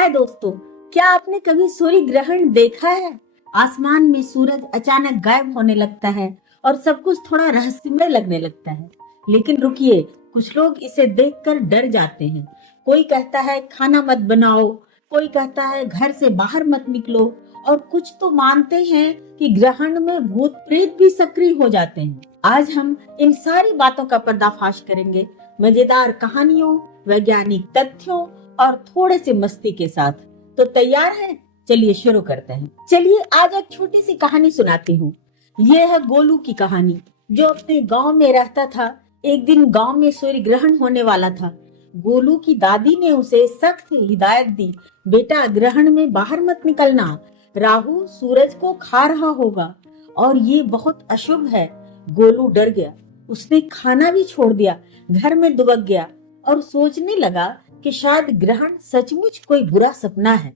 हाय दोस्तों, क्या आपने कभी सूर्य ग्रहण देखा है? आसमान में सूरज अचानक गायब होने लगता है और सब कुछ थोड़ा रहस्यमय लगने लगता है। लेकिन रुकिए, कुछ लोग इसे देखकर डर जाते हैं। कोई कहता है खाना मत बनाओ, कोई कहता है घर से बाहर मत निकलो, और कुछ तो मानते हैं कि ग्रहण में भूत प्रेत भी सक्रिय हो जाते हैं। आज हम इन सारी बातों का पर्दाफाश करेंगे, मजेदार कहानियों, वैज्ञानिक तथ्यों और थोड़े से मस्ती के साथ। तो तैयार हैं? चलिए शुरू करते हैं। चलिए आज एक छोटी सी कहानी सुनाती हूँ। ये है गोलू की कहानी, जो अपने गांव में रहता था। एक दिन गांव में सूर्य ग्रहण होने वाला था। गोलू की दादी ने उसे सख्त हिदायत दी, बेटा ग्रहण में बाहर मत निकलना, राहु सूरज को खा रहा होगा और ये बहुत अशुभ है। गोलू डर गया, उसने खाना भी छोड़ दिया, घर में दुबक गया और सोचने लगा कि शायद ग्रहण सचमुच कोई बुरा सपना है।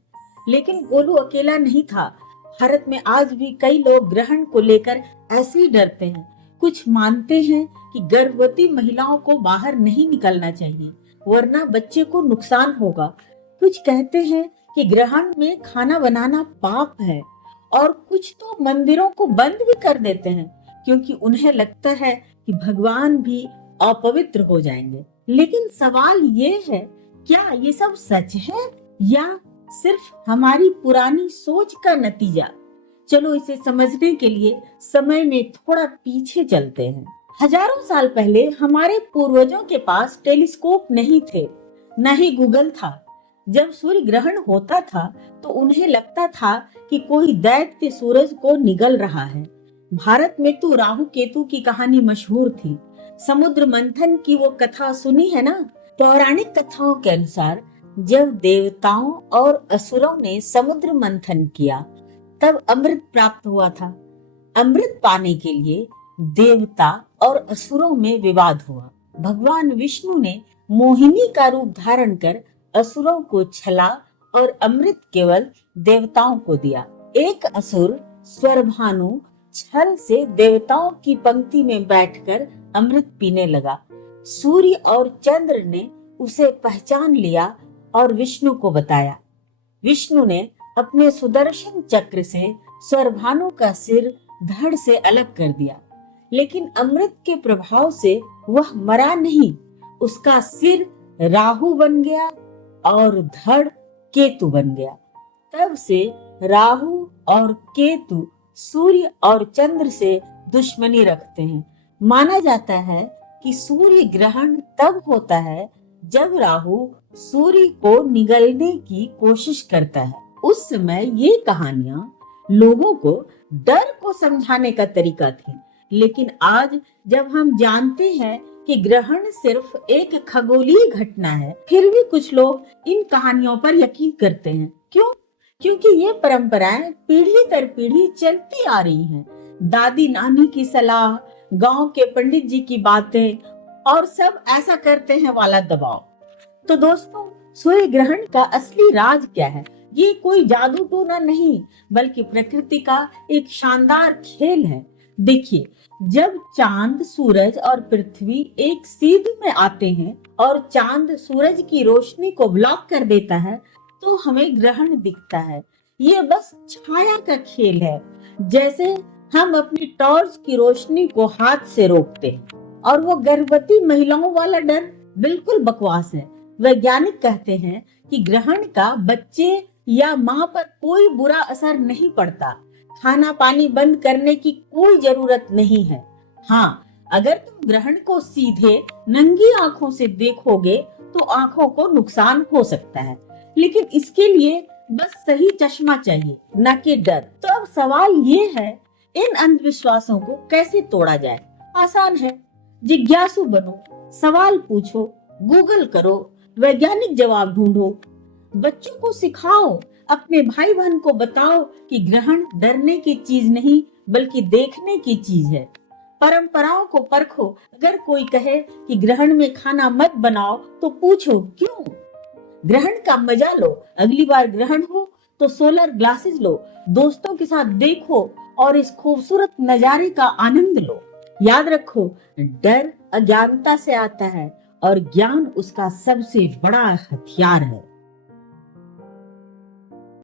लेकिन गोलू अकेला नहीं था। भारत में आज भी कई लोग ग्रहण को लेकर ऐसे ही डरते हैं। कुछ मानते हैं कि गर्भवती महिलाओं को बाहर नहीं निकलना चाहिए, वरना बच्चे को नुकसान होगा। कुछ कहते हैं कि ग्रहण में खाना बनाना पाप है, और कुछ तो मंदिरों को बंद भी कर देते हैं, क्योंकि उन्हें लगता है कि भगवान भी अपवित्र हो जाएंगे। लेकिन सवाल ये है, क्या ये सब सच है या सिर्फ हमारी पुरानी सोच का नतीजा? चलो इसे समझने के लिए समय में थोड़ा पीछे चलते हैं। हजारों साल पहले हमारे पूर्वजों के पास टेलीस्कोप नहीं थे, न ही गूगल था। जब सूर्य ग्रहण होता था तो उन्हें लगता था कि कोई दैत्य सूरज को निगल रहा है। भारत में तो राहु केतु की कहानी मशहूर थी। समुद्र मंथन की वो कथा सुनी है ना? पौराणिक कथाओं के अनुसार जब देवताओं और असुरों ने समुद्र मंथन किया, तब अमृत प्राप्त हुआ था। अमृत पाने के लिए देवता और असुरों में विवाद हुआ। भगवान विष्णु ने मोहिनी का रूप धारण कर असुरों को छला और अमृत केवल देवताओं को दिया। एक असुर स्वरभानु छल से देवताओं की पंक्ति में बैठकर अमृत पीने लगा। सूर्य और चंद्र ने उसे पहचान लिया और विष्णु को बताया। विष्णु ने अपने सुदर्शन चक्र से स्वरभानु का सिर धड़ से अलग कर दिया, लेकिन अमृत के प्रभाव से वह मरा नहीं। उसका सिर राहु बन गया और धड़ केतु बन गया। तब से राहु और केतु सूर्य और चंद्र से दुश्मनी रखते हैं। माना जाता है कि सूर्य ग्रहण तब होता है जब राहु सूर्य को निगलने की कोशिश करता है। उस समय ये कहानियां लोगों को डर को समझाने का तरीका थी। लेकिन आज जब हम जानते हैं कि ग्रहण सिर्फ एक खगोलीय घटना है, फिर भी कुछ लोग इन कहानियों पर यकीन करते हैं। क्यों? क्योंकि ये परंपराएं पीढ़ी दर पीढ़ी चलती आ रही हैं। दादी नानी की सलाह, गांव के पंडित जी की बातें, और सब ऐसा करते हैं वाला दबाव। तो दोस्तों, सूर्य ग्रहण का असली राज क्या है? ये कोई जादू टोना नहीं, बल्कि प्रकृति का एक शानदार खेल है। देखिए, जब चांद, सूरज और पृथ्वी एक सीध में आते हैं और चांद सूरज की रोशनी को ब्लॉक कर देता है, तो हमें ग्रहण दिखता है। ये बस छाया का खेल है, जैसे हम अपनी टॉर्च की रोशनी को हाथ से रोकते हैं। और वो गर्भवती महिलाओं वाला डर बिल्कुल बकवास है। वैज्ञानिक कहते हैं कि ग्रहण का बच्चे या माँ पर कोई बुरा असर नहीं पड़ता। खाना पानी बंद करने की कोई जरूरत नहीं है। हाँ, अगर तुम ग्रहण को सीधे नंगी आंखों से देखोगे तो आंखों को नुकसान हो सकता है, लेकिन इसके लिए बस सही चश्मा चाहिए, न कि डर। तो अब सवाल ये है, इन अंधविश्वासों को कैसे तोड़ा जाए? आसान है। जिज्ञासु बनो, सवाल पूछो, गूगल करो, वैज्ञानिक जवाब ढूंढो। बच्चों को सिखाओ, अपने भाई बहन को बताओ कि ग्रहण डरने की चीज नहीं, बल्कि देखने की चीज है। परंपराओं को परखो। अगर कोई कहे कि ग्रहण में खाना मत बनाओ, तो पूछो क्यों? ग्रहण का मजा लो। अगली बार ग्रहण हो तो सोलर ग्लासेस लो, दोस्तों के साथ देखो और इस खूबसूरत नजारे का आनंद लो। याद रखो, डर अज्ञानता से आता है और ज्ञान उसका सबसे बड़ा हथियार है।